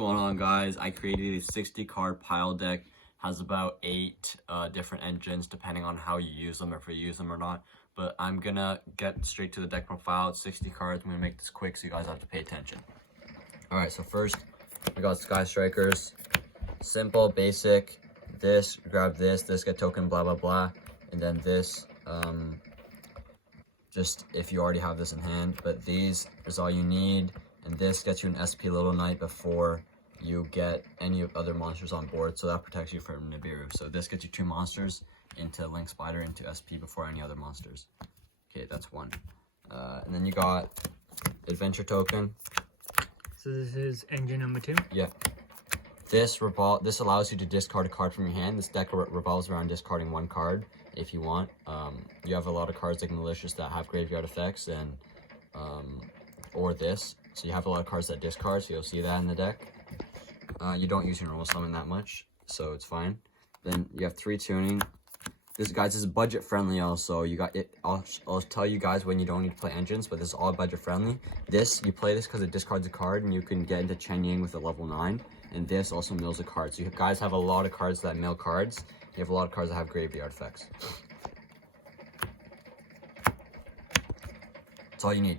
going on, guys? I created a 60 card pile deck. Has about 8 different engines depending on how you use them, if you use them or not. But I'm gonna get straight to the deck profile. It's 60 cards. I'm gonna make this quick so you guys have to pay attention. Alright, so first I got Sky Strikers. Simple, basic. This, grab this get token, blah blah blah. And then this, just if you already have this in hand. But these is all you need. And this gets you an SP Little Knight before you get any other monsters on board, so that protects you from Nibiru. So this gets you 2 monsters into Link Spider into SP before any other monsters. Okay, that's 1. And then you got Adventure Token. So this is engine number 2? Yeah. This allows you to discard a card from your hand. This deck revolves around discarding 1 card if you want. You have a lot of cards like Malicious that have graveyard effects and or this. So you have a lot of cards that discard, so you'll see that in the deck. You don't use your normal summon that much, so it's fine. Then you have 3 tuning. This, guys, is budget friendly also. You got it. I'll tell you guys when you don't need to play engines, but this is all budget friendly. This, you play this because it discards a card and you can get into Chen Yang with a level 9. And this also mills a card. So you guys have a lot of cards that mill cards. You have a lot of cards that have graveyard effects. That's all you need.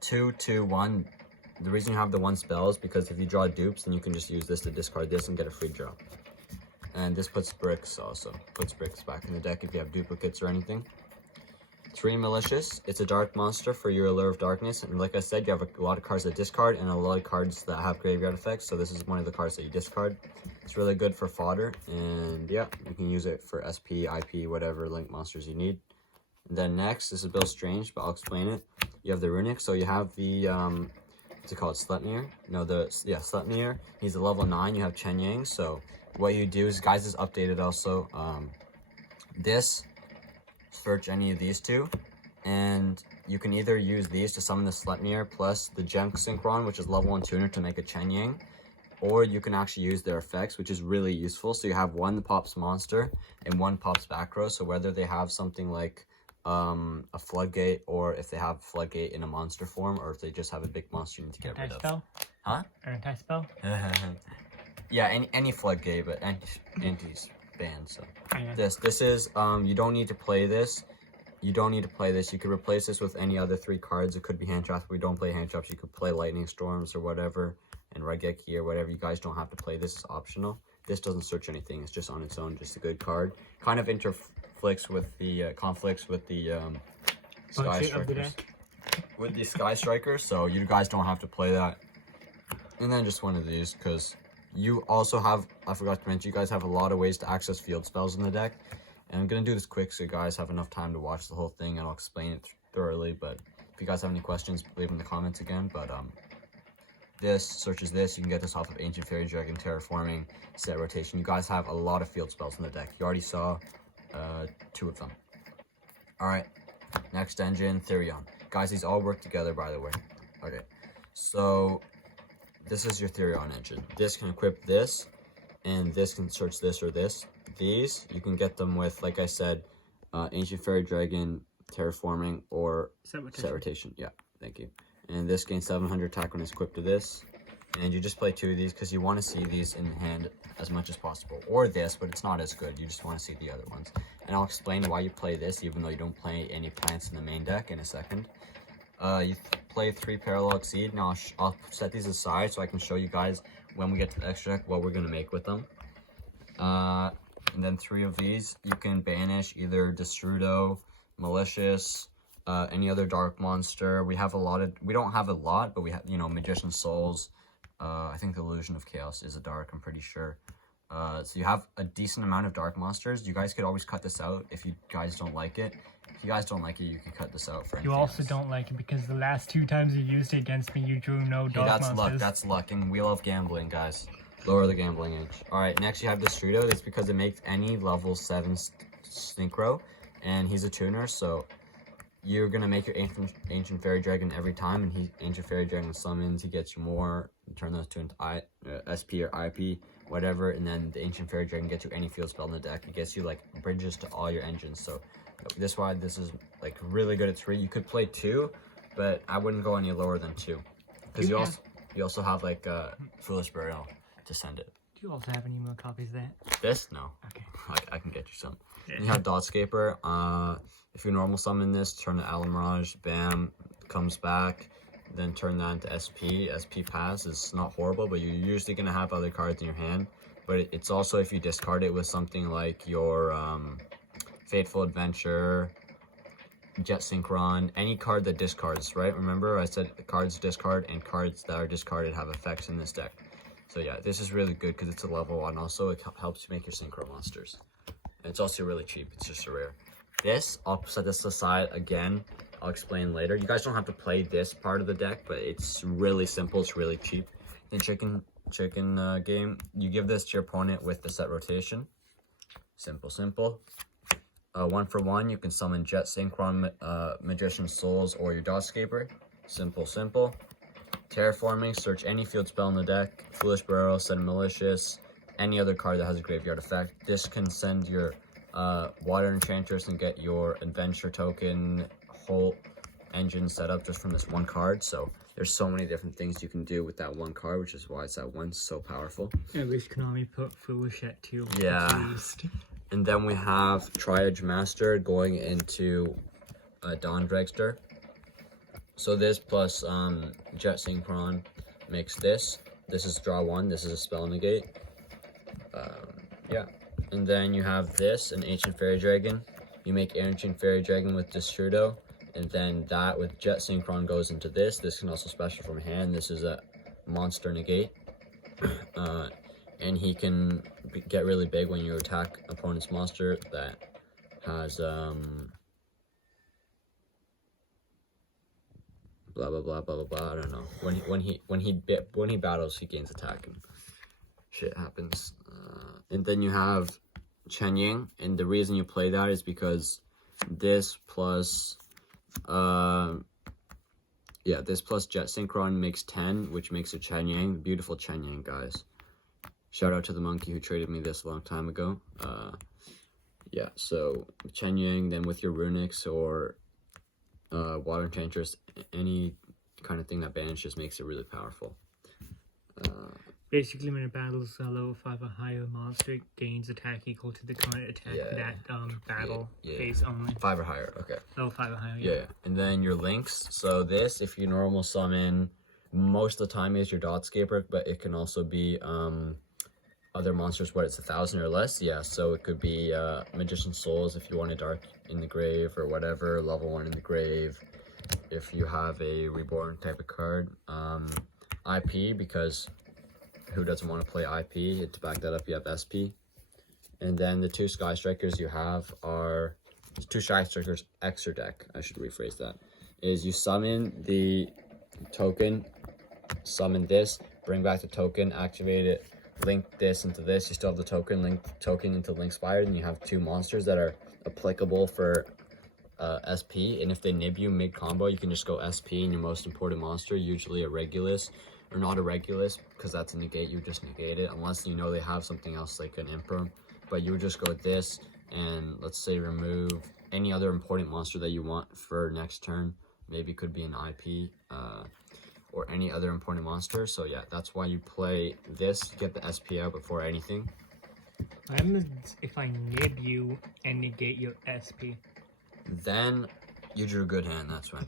2, 2, 1. The reason you have the 1 spell is because if you draw dupes, then you can just use this to discard this and get a free draw. And this puts bricks also. Puts bricks back in the deck if you have duplicates or anything. 3 Malicious. It's a dark monster for your Allure of Darkness. And like I said, you have a lot of cards that discard and a lot of cards that have graveyard effects. So this is one of the cards that you discard. It's really good for fodder. And yeah, you can use it for SP, IP, whatever Link monsters you need. And then next, this is a bit strange, but I'll explain it. You have the Runick. So you have the, what's it called? Sleipnir? No, Sleipnir. He's a level 9. You have Chen Yang. So what you do is, guys, is updated also. This, search any of these 2, and you can either use these to summon the Sleipnir plus the Gem Synchron, which is level 1 tuner, to make a Chen Yang, or you can actually use their effects, which is really useful. So you have 1 that pops monster and 1 pops back row. So whether they have something like a Floodgate, or if they have Floodgate in a monster form, or if they just have a big monster you need to get rid of. Anti-spell? Huh? Anti-spell? Yeah, any Floodgate, but anti's banned. So yeah. this is you don't need to play this. You don't need to play this. You could replace this with any other 3 cards. It could be hand traps. We don't play hand traps. You could play Lightning Storms or whatever, and Regeki or whatever. You guys don't have to play this. It's optional. This doesn't search anything. It's just on its own, just a good card. Kind of conflicts with the Sky Strikers. With the Sky Strikers, so you guys don't have to play that. And then just one of these, because you also have, I forgot to mention, you guys have a lot of ways to access field spells in the deck. And I'm going to do this quick so you guys have enough time to watch the whole thing, and I'll explain it thoroughly. But if you guys have any questions, leave them in the comments again. But this searches this. You can get this off of Ancient Fairy Dragon, Terraforming, Set Rotation. You guys have a lot of field spells in the deck. You already saw 2 of them. Alright, next engine, Therion. Guys, these all work together, by the way. Okay, so this is your Therion engine. This can equip this, and this can search this or this. These, you can get them with, like I said, Ancient Fairy Dragon, Terraforming, or Set Rotation. Yeah, thank you. And this gains 700 attack when it's equipped to this. And you just play 2 of these because you want to see these in hand as much as possible. Or this, but it's not as good. You just want to see the other ones. And I'll explain why you play this, even though you don't play any plants in the main deck, in a second. You play 3 Parallel Exceed. Now I'll set these aside so I can show you guys when we get to the extra deck what we're going to make with them. And then 3 of these, you can banish either Destrudo, Malicious, any other dark monster. We don't have a lot, but we have, Magician Souls. I think the Illusion of Chaos is a dark, I'm pretty sure. So you have a decent amount of dark monsters. You guys could always cut this out if you guys don't like it. If you guys don't like it, you can cut this out for anything You also else. don't like it because the last 2 times you used it against me, you drew no dark monsters. That's luck, and we love gambling, guys. Lower the gambling edge. Alright, next you have Destrudo. That's because it makes any level 7 Synchro, and he's a tuner, so you're going to make your Ancient Fairy Dragon every time, and Ancient Fairy Dragon summons, he gets you more, turn those 2 into SP or IP, whatever, and then the Ancient Fairy Dragon gets you any field spell in the deck. It gets you, like, bridges to all your engines, so this is, like, really good at 3. You could play 2, but I wouldn't go any lower than 2. Because you also, You also have like Foolish Burial to send it. Do you also have any more copies of that? This? No. Okay. I can get you some. Yeah. You have Dotscaper. If you normal summon this, turn the Alamirage, bam, comes back. Then turn that into SP. SP pass is not horrible, but you're usually going to have other cards in your hand. But it's also if you discard it with something like your Fateful Adventure, Jet Synchron, any card that discards, right? Remember I said cards discard and cards that are discarded have effects in this deck. So yeah, this is really good because it's a level 1. Also, it helps you make your synchro monsters. And it's also really cheap. It's just a rare. This, I'll set this aside again. I'll explain later. You guys don't have to play this part of the deck, but it's really simple. It's really cheap. In chicken game, you give this to your opponent with the set rotation. Simple, simple. 1 for 1, you can summon Jet Synchron, Magician's Souls, or your Dotscaper. Simple, simple. Terraforming, search any field spell in the deck. Foolish Burial, send Malicious, any other card that has a graveyard effect. This can send your Water Enchantress and get your Adventure token whole engine set up just from this one card. So there's so many different things you can do with that one card, which is why it's that one so powerful. I wish Konami put Foolish at 2. Yeah. At least. And then we have Triage Master going into Dawn Dragster. So this plus Jet Synchron makes this. This is draw 1. This is a spell negate. Yeah. And then you have this, an Ancient Fairy Dragon. You make Ancient Fairy Dragon with Destrudo. And then that with Jet Synchron goes into this. This can also special from hand. This is a monster negate. And he can get really big when you attack opponent's monster that has blah blah blah blah blah blah. I don't know. When he battles, he gains attack and shit happens. And then you have Chen Ying, and the reason you play that is because this plus this plus Jet Synchron makes 10, which makes a Chen Yang. Beautiful Chen Yang, guys. Shout out to the monkey who traded me this a long time ago. Yeah, so Chen Yang, then with your Runics or Water Enchantress, any kind of thing that banishes makes it really powerful. Basically, when it battles a level 5 or higher monster, it gains attack equal to the current attack for that battle phase only. 5 or higher, okay. Level 5 or higher, yeah. And then your links. So this, if you normal summon, most of the time is your Dotscaper, but it can also be other monsters, what, it's 1,000 or less? Yeah, so it could be Magician's Souls if you want a Dark in the Grave or whatever, level 1 in the Grave. If you have a Reborn type of card. IP, because who doesn't want to play IP? To back that up, you have SP. And then the 2 Sky Strikers you have are 2 Sky Strikers extra deck. I should rephrase that. Is you summon the token, summon this, bring back the token, activate it, link this into this. You still have the token, link the token into Linkspired, and you have 2 monsters that are applicable for SP. And if they nib you mid-combo, you can just go SP and your most important monster, usually a Regulus. Or not a Regulus, because that's a negate, you just negate it, unless you know they have something else like an Imperm. But you would just go with this, and let's say remove any other important monster that you want for next turn. Maybe it could be an IP, or any other important monster. So yeah, that's why you play this, get the SP out before anything. What happens if I nib you and negate your SP? Then you drew a good hand, that's when.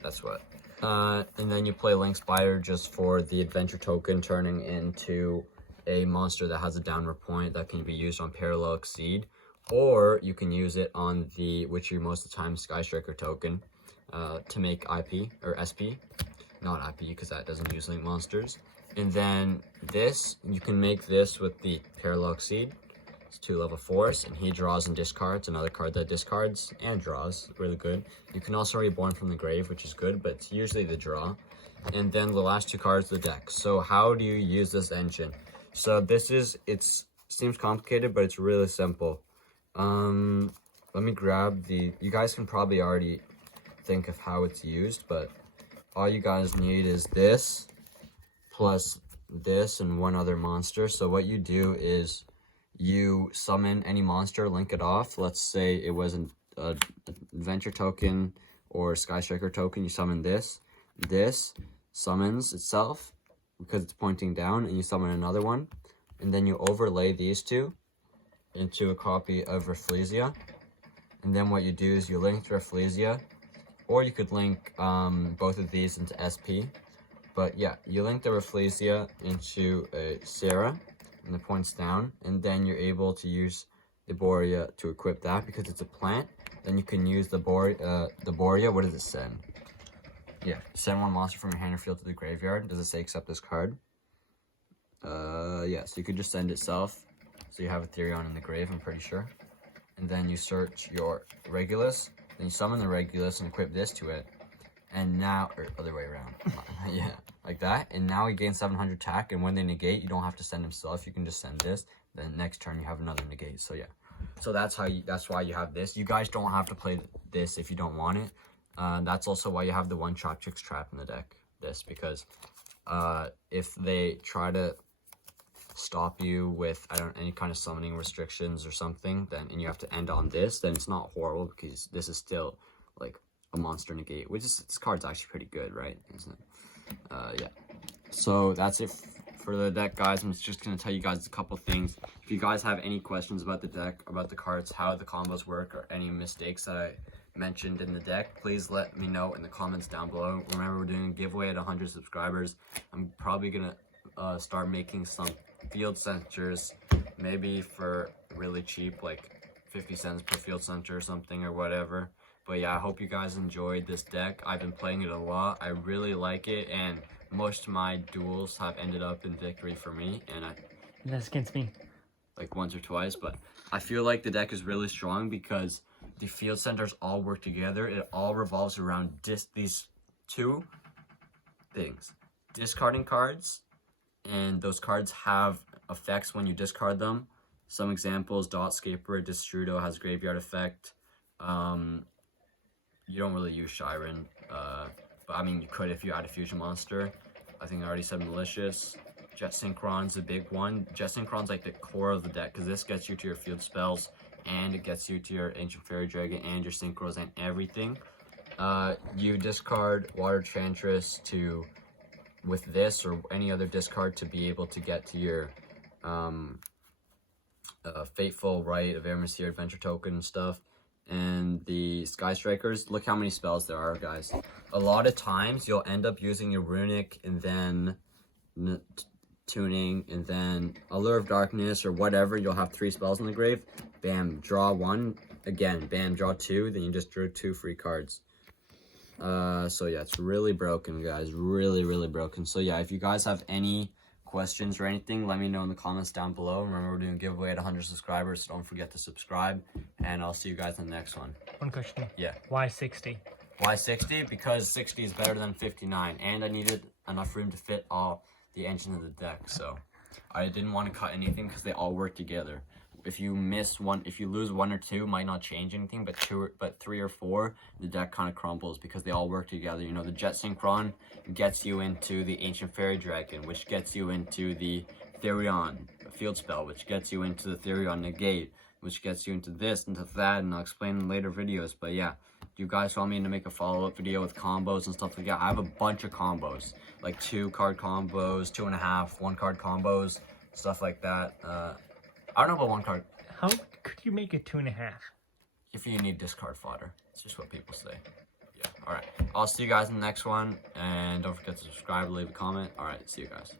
That's what. And then you play Linkspired just for the adventure token turning into a monster that has a downward point that can be used on Parallel Exceed, or you can use it on the, which you most of the time, Sky Striker token, to make IP, or SP, not IP because that doesn't use Link monsters. And then this, you can make this with the Parallel Exceed. It's 2 level 4s, and he draws and discards another card that discards and draws. Really good. You can also Reborn from the Grave, which is good, but it's usually the draw. And then the last 2 cards of the deck. So how do you use this engine? So this is, seems complicated, but it's really simple. Let me grab the, you guys can probably already think of how it's used, but all you guys need is this plus this and 1 other monster. So what you do is you summon any monster, link it off. Let's say it was an adventure token or Sky Striker token. You summon this. This summons itself. because it's pointing down, and you summon another one, and then you overlay these two into a copy of Rafflesia, and then what you do is you link Rafflesia, or you could link both of these into SP, but yeah, you link the Rafflesia into a Sarah, and it points down, and then you're able to use the Borea to equip that because it's a plant. Then you can use the Borea. What does it send? Yeah, send one monster from your hand or field to the graveyard. Does it say accept this card? Yeah, so you could just send itself. So you have a Therion in the grave, I'm pretty sure. And then you search your Regulus, then you summon the Regulus and equip this to it. And now, or other way around. Yeah, like that. And now he gains 700 attack, and when they negate, you don't have to send himself. You can just send this. Then next turn you have another negate. So yeah. So that's why you have this. You guys don't have to play this if you don't want it. That's also why you have the one Chop Chicks Trap in the deck. Because if they try to stop you with any kind of summoning restrictions or something, then and you have to end on this, then it's not horrible because this is still like a monster negate, which is, this card's actually pretty good, right? Isn't it? Yeah. So that's it for the deck, guys. I'm just gonna tell you guys a couple things. If you guys have any questions about the deck, about the cards, how the combos work, or any mistakes that I mentioned in the deck, please let me know in the comments down below. Remember, we're doing a giveaway at 100 subscribers. I'm probably gonna start making some field centers, maybe for really cheap, like 50 cents per field center or something or whatever. But yeah, I hope you guys enjoyed this deck. I've been playing it a lot. I really like it, and most of my duels have ended up in victory for me, and that's against me, like once or twice. But I feel like the deck is really strong because the field centers all work together. It all revolves around these two things: discarding cards, and those cards have effects when you discard them. Some examples: Dot Scaper, Destrudo has graveyard effect. You don't really use Shiren, but I mean you could if you add a fusion monster. I think I already said Malicious. Jet Synchron's a big one. Jet Synchron's like the core of the deck because this gets you to your field spells, and it gets you to your Ancient Fairy Dragon and your Synchros and everything. You discard Water Chantress with this or any other discard to be able to get to your Fateful Rite of Aramesir Adventure Token and stuff. And the Sky Strikers, look how many spells there are, guys. A lot of times you'll end up using your Runick and then Tuning and then Allure of Darkness or whatever. You'll have 3 spells in the grave. Bam, draw 1. Again, bam, draw 2. Then you just drew 2 free cards. So yeah, it's really broken, guys. Really, really broken. So yeah, if you guys have any questions or anything, let me know in the comments down below. Remember, we're doing a giveaway at 100 subscribers, so don't forget to subscribe, and I'll see you guys in the next one. One question. Yeah. Why 60? Why 60? Because 60 is better than 59, and I needed enough room to fit all the engine of the deck, so I didn't want to cut anything because they all work together. If you miss one, if you lose 1 or 2, it might not change anything, but 3 or 4, the deck kind of crumbles because they all work together. You know, the Jet Synchron gets you into the Ancient Fairy Dragon, which gets you into the Therion field spell, which gets you into the Therion negate, which gets you into this, into that, and I'll explain in later videos. But yeah, you guys want me to make a follow-up video with combos and stuff like that? I have a bunch of combos, like 2-card combos, 2.5, 1-card combos, stuff like that. I don't know about 1 card. How could you make it 2.5? If you need discard fodder. It's just what people say. Yeah, alright. I'll see you guys in the next one. And don't forget to subscribe, leave a comment. Alright, see you guys.